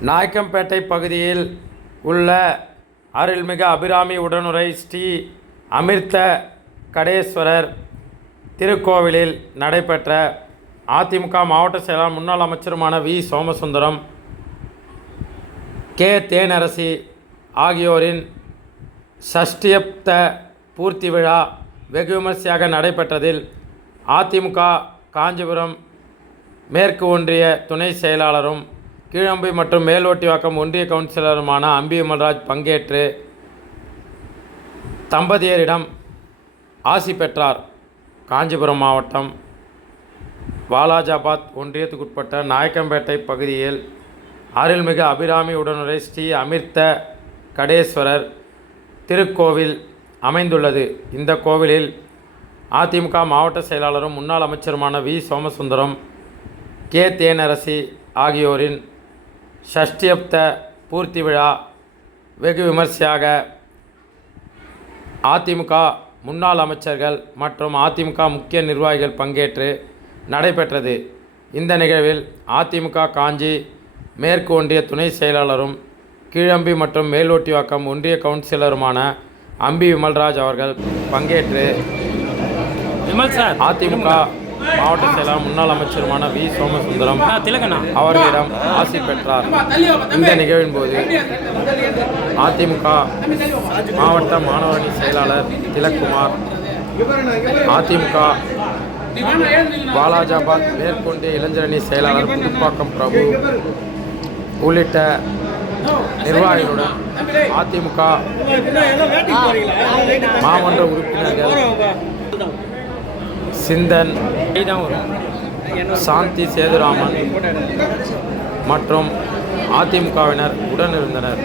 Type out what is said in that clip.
நாயக்கம்பேட்டை பகுதியில் உள்ள அருள்மிகு அபிராமி உடனுரை ஸ்ரீ அமிர்த கடேஸ்வரர் திருக்கோவிலில் நடைபெற்ற அதிமுக மாவட்ட செயலாளர் முன்னாள் அமைச்சருமான வி. சோமசுந்தரம் கே. தேனரசி ஆகியோரின் சஷ்டியப்த பூர்த்தி விழா வெகு விமர்சையாக நடைபெற்றதில் அதிமுக காஞ்சிபுரம் மேற்கு ஒன்றிய துணை செயலாளரும் கீழம்பி மற்றும் மேல்வட்டிவாக்கம் ஒன்றிய கவுன்சிலருமான அம்பி விமல்ராஜ் பங்கேற்று தம்பதியரிடம் ஆசி பெற்றார். காஞ்சிபுரம் மாவட்டம் வாலாஜாபாத் ஒன்றியத்துக்குட்பட்ட நாயக்கம்பேட்டை பகுதியில் அருள்மிகு அபிராமி உடனுரை ஸ்ரீ அமிர்த கடேஸ்வரர் திருக்கோவில் அமைந்துள்ளது. இந்த கோவிலில் அதிமுக மாவட்ட செயலாளரும் முன்னாள் அமைச்சருமான வி. சோமசுந்தரம் கே. தேனரசி ஆகியோரின் ஷஷ்டியப்த பூர்த்தி விழா வெகு விமர்சையாக அதிமுக முன்னாள் அமைச்சர்கள் மற்றும் அதிமுக முக்கிய நிர்வாகிகள் பங்கேற்று நடைபெற்றது. இந்த நிகழ்வில் அதிமுக காஞ்சி மேற்கு ஒன்றிய துணை செயலாளரும் கீழம்பி மற்றும் மேலோட்டிவாக்கம் ஒன்றிய கவுன்சிலருமான அம்பி விமல்ராஜ் அவர்கள் பங்கேற்று அதிமுக மாவட்ட செயலாளர் முன்னாள் அமைச்சருமான வி. சோமசுந்தரம் அவர்களிடம் ஆசி பெற்றார். இந்த நிகழ்வின் போது அதிமுக மாவட்ட மாணவரணி செயலாளர் திலக்குமார் அதிமுக பாலாஜாபாத் மேற்கொண்டிய இளைஞரணி செயலாளர் புதுப்பாக்கம் பிரபு உள்ளிட்ட நிர்வாகிகளுடன் அதிமுக மாமன்ற உறுப்பினர்கள் சிந்தன் சாந்தி சேதுராமன் மற்றும் அதிமுகவினர் உடனிருந்தனர்